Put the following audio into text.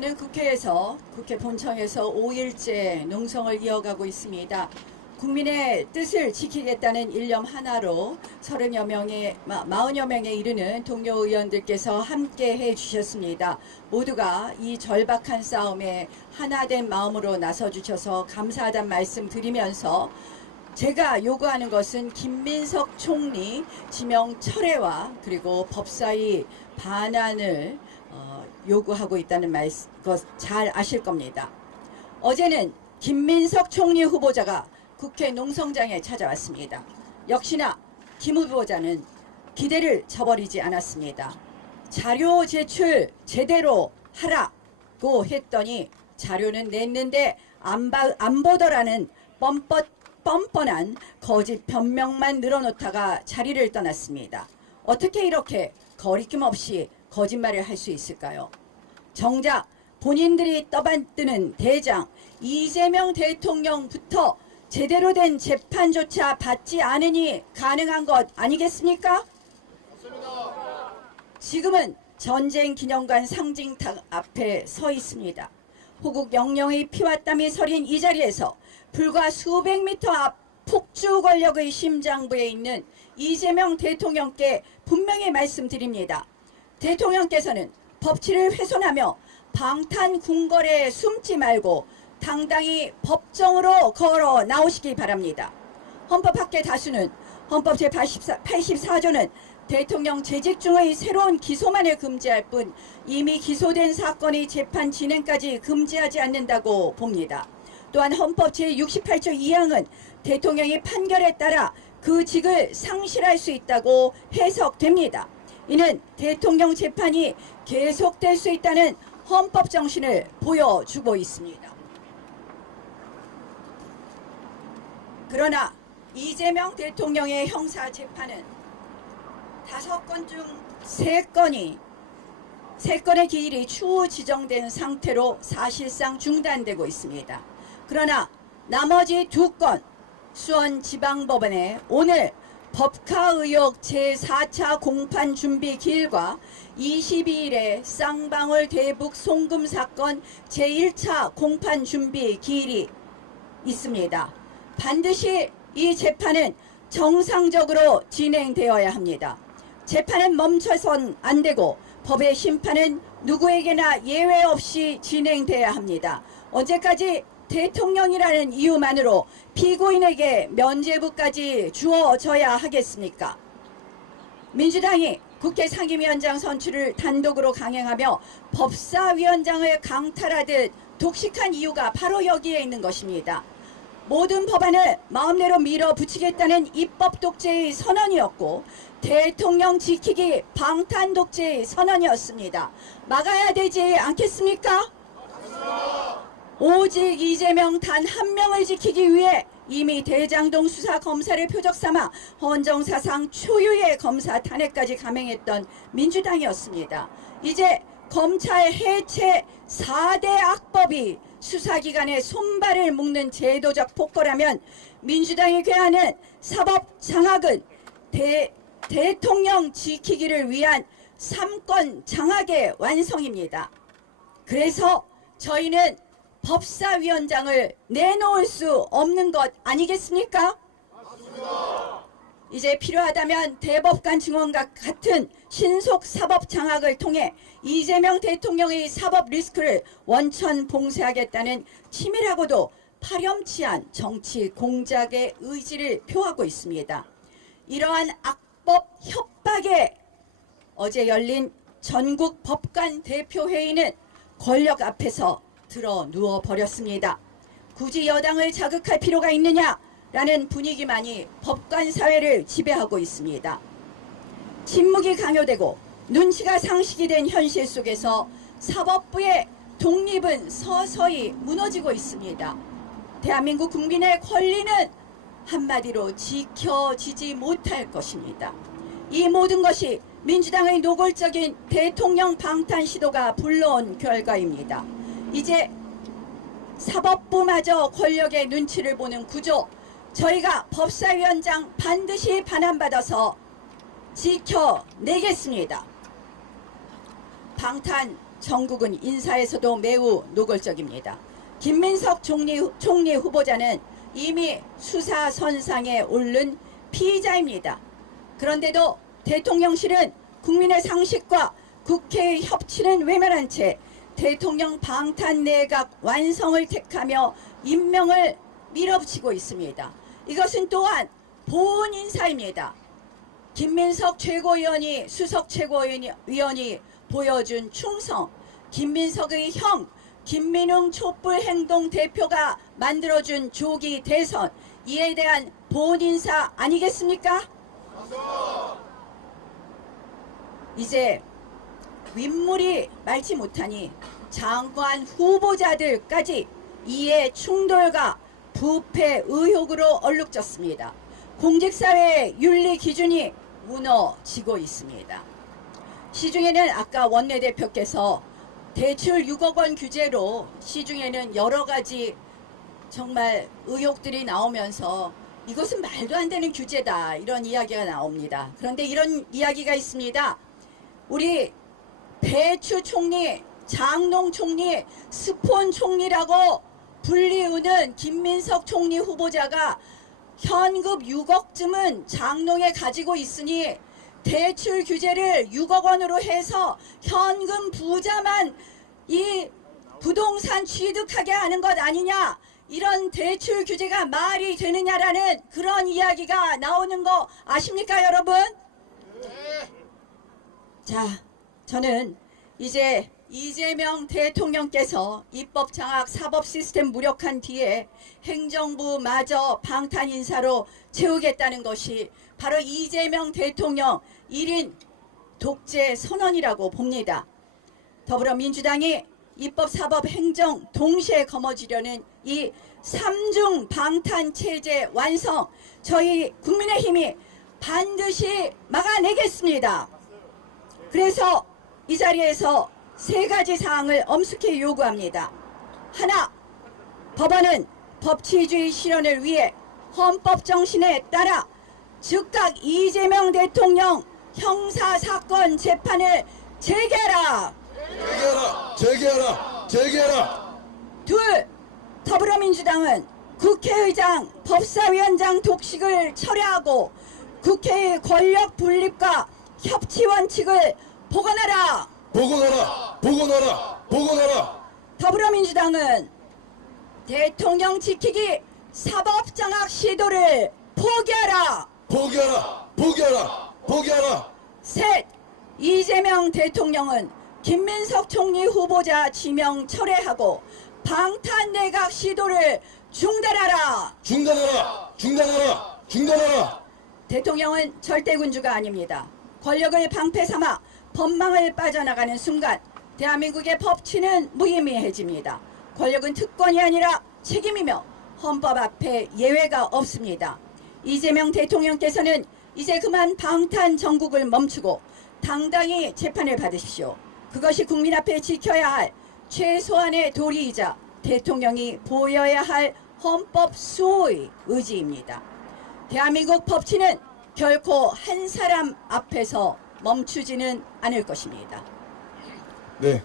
는 국회 본청에서 5일째 농성을 이어가고 있습니다. 국민의 뜻을 지키겠다는 일념 하나로 40여 명에 이르는 동료 의원들께서 함께 해 주셨습니다. 모두가 이 절박한 싸움에 하나된 마음으로 나서 주셔서 감사하다는 말씀 드리면서 제가 요구하는 것은 김민석 총리 지명 철회와 그리고 법사위 반환을 요구하고 있다는 것 잘 아실 겁니다. 어제는 김민석 총리 후보자가 국회 농성장에 찾아왔습니다. 역시나 김 후보자는 기대를 저버리지 않았습니다. 자료 제출 제대로 하라고 했더니 자료는 냈는데 안 보더라는 뻔뻔한 거짓 변명만 늘어놓다가 자리를 떠났습니다. 어떻게 이렇게 거리낌 없이 거짓말을 할 수 있을까요? 정작 본인들이 떠받드는 대장 이재명 대통령부터 제대로 된 재판조차 받지 않으니 가능한 것 아니겠습니까? 맞습니다. 지금은 전쟁 기념관 상징탑 앞에 서 있습니다. 호국 영령의 피와 땀이 서린 이 자리에서 불과 수백 미터 앞 폭주 권력의 심장부에 있는 이재명 대통령께 분명히 말씀드립니다. 대통령께서는 법치를 훼손하며 방탄궁궐에 숨지 말고 당당히 법정으로 걸어 나오시기 바랍니다. 헌법학계 다수는 헌법 제84조는 대통령 재직 중의 새로운 기소만을 금지할 뿐 이미 기소된 사건의 재판 진행까지 금지하지 않는다고 봅니다. 또한 헌법 제68조 2항은 대통령의 판결에 따라 그 직을 상실할 수 있다고 해석됩니다. 이는 대통령 재판이 계속될 수 있다는 헌법 정신을 보여주고 있습니다. 그러나 이재명 대통령의 형사 재판은 5건 중 3건의 기일이 추후 지정된 상태로 사실상 중단되고 있습니다. 그러나 나머지 2건 수원지방법원에 오늘 법카 의혹 제4차 공판 준비 기일과 22일에 쌍방울 대북 송금 사건 제1차 공판 준비 기일이 있습니다. 반드시 이 재판은 정상적으로 진행되어야 합니다. 재판은 멈춰선 안 되고 법의 심판은 누구에게나 예외 없이 진행돼야 합니다. 언제까지 대통령이라는 이유만으로 피고인에게 면죄부까지 주어져야 하겠습니까? 민주당이 국회 상임위원장 선출을 단독으로 강행하며 법사위원장을 강탈하듯 독식한 이유가 바로 여기에 있는 것입니다. 모든 법안을 마음대로 밀어붙이겠다는 입법 독재의 선언이었고 대통령 지키기 방탄 독재의 선언이었습니다. 막아야 되지 않겠습니까? 오직 이재명 단 한 명을 지키기 위해 이미 대장동 수사 검사를 표적 삼아 헌정사상 초유의 검사 탄핵까지 감행했던 민주당이었습니다. 이제 검찰 해체 4대 악법이 수사기관의 손발을 묶는 제도적 폭거라면 민주당이 괴하는 사법 장악은 대통령 지키기를 위한 3권 장악의 완성입니다. 그래서 저희는 법사위원장을 내놓을 수 없는 것 아니겠습니까? 맞습니다. 이제 필요하다면 대법관 증언과 같은 신속 사법 장악을 통해 이재명 대통령의 사법 리스크를 원천 봉쇄하겠다는 치밀하고도 파렴치한 정치 공작의 의지를 표하고 있습니다. 이러한 악법 협박에 어제 열린 전국 법관 대표회의는 권력 앞에서 들어 누워 버렸습니다. 굳이 여당을 자극할 필요가 있느냐라는 분위기만이 법관 사회를 지배하고 있습니다. 침묵이 강요되고 눈치가 상식이 된 현실 속에서 사법부의 독립은 서서히 무너지고 있습니다. 대한민국 국민의 권리는 한마디로 지켜지지 못할 것입니다. 이 모든 것이 민주당의 노골적인 대통령 방탄 시도가 불러온 결과입니다. 이제 사법부마저 권력의 눈치를 보는 구조, 저희가 법사위원장 반드시 반환받아서 지켜내겠습니다. 방탄 정국은 인사에서도 매우 노골적입니다. 김민석 총리 후보자는 이미 수사선상에 오른 피의자입니다. 그런데도 대통령실은 국민의 상식과 국회의 협치는 외면한 채 대통령 방탄 내각 완성을 택하며 임명을 밀어붙이고 있습니다. 이것은 또한 보훈 인사입니다. 김민석 최고위원이 수석 최고위원이 보여준 충성, 김민석의 형 김민웅 촛불행동 대표가 만들어준 조기 대선, 이에 대한 보훈 인사 아니겠습니까? 이제 윗물이 맑지 못하니 장관 후보자들까지 이해 충돌과 부패 의혹으로 얼룩졌습니다. 공직사회의 윤리 기준이 무너지고 있습니다. 시중에는 아까 원내대표께서 대출 6억 원 규제로 시중에는 여러 가지 정말 의혹들이 나오면서 이것은 말도 안 되는 규제다, 이런 이야기가 나옵니다. 그런데 이런 이야기가 있습니다. 우리 배추 총리, 장농 총리, 스폰 총리라고 불리우는 김민석 총리 후보자가 현금 6억쯤은 장농에 가지고 있으니 대출 규제를 6억 원으로 해서 현금 부자만 이 부동산 취득하게 하는 것 아니냐, 이런 대출 규제가 말이 되느냐라는 그런 이야기가 나오는 거 아십니까, 여러분? 자, 저는 이제 이재명 대통령께서 입법 장악 사법 시스템 무력한 뒤에 행정부마저 방탄 인사로 채우겠다는 것이 바로 이재명 대통령 1인 독재 선언이라고 봅니다. 더불어민주당이 입법 사법 행정 동시에 거머쥐려는 이 3중 방탄 체제 완성, 저희 국민의힘이 반드시 막아내겠습니다. 그래서 이 자리에서 3가지 사항을 엄숙히 요구합니다. 하나, 법원은 법치주의 실현을 위해 헌법 정신에 따라 즉각 이재명 대통령 형사사건 재판을 재개하라. 재개하라. 둘, 더불어민주당은 국회의장, 법사위원장 독식을 철회하고 국회의 권력 분립과 협치 원칙을 복원하라. 더불어민주당은 대통령 지키기 사법장악 시도를 포기하라. 셋, 이재명 대통령은 김민석 총리 후보자 지명 철회하고 방탄 내각 시도를 중단하라. 대통령은 절대 군주가 아닙니다. 권력을 방패 삼아 법망을 빠져나가는 순간 대한민국의 법치는 무의미해집니다. 권력은 특권이 아니라 책임이며 헌법 앞에 예외가 없습니다. 이재명 대통령께서는 이제 그만 방탄 정국을 멈추고 당당히 재판을 받으십시오. 그것이 국민 앞에 지켜야 할 최소한의 도리이자 대통령이 보여야 할 헌법 수호의 의지입니다. 대한민국 법치는 결코 한 사람 앞에서 멈추지는 않을 것입니다. 네,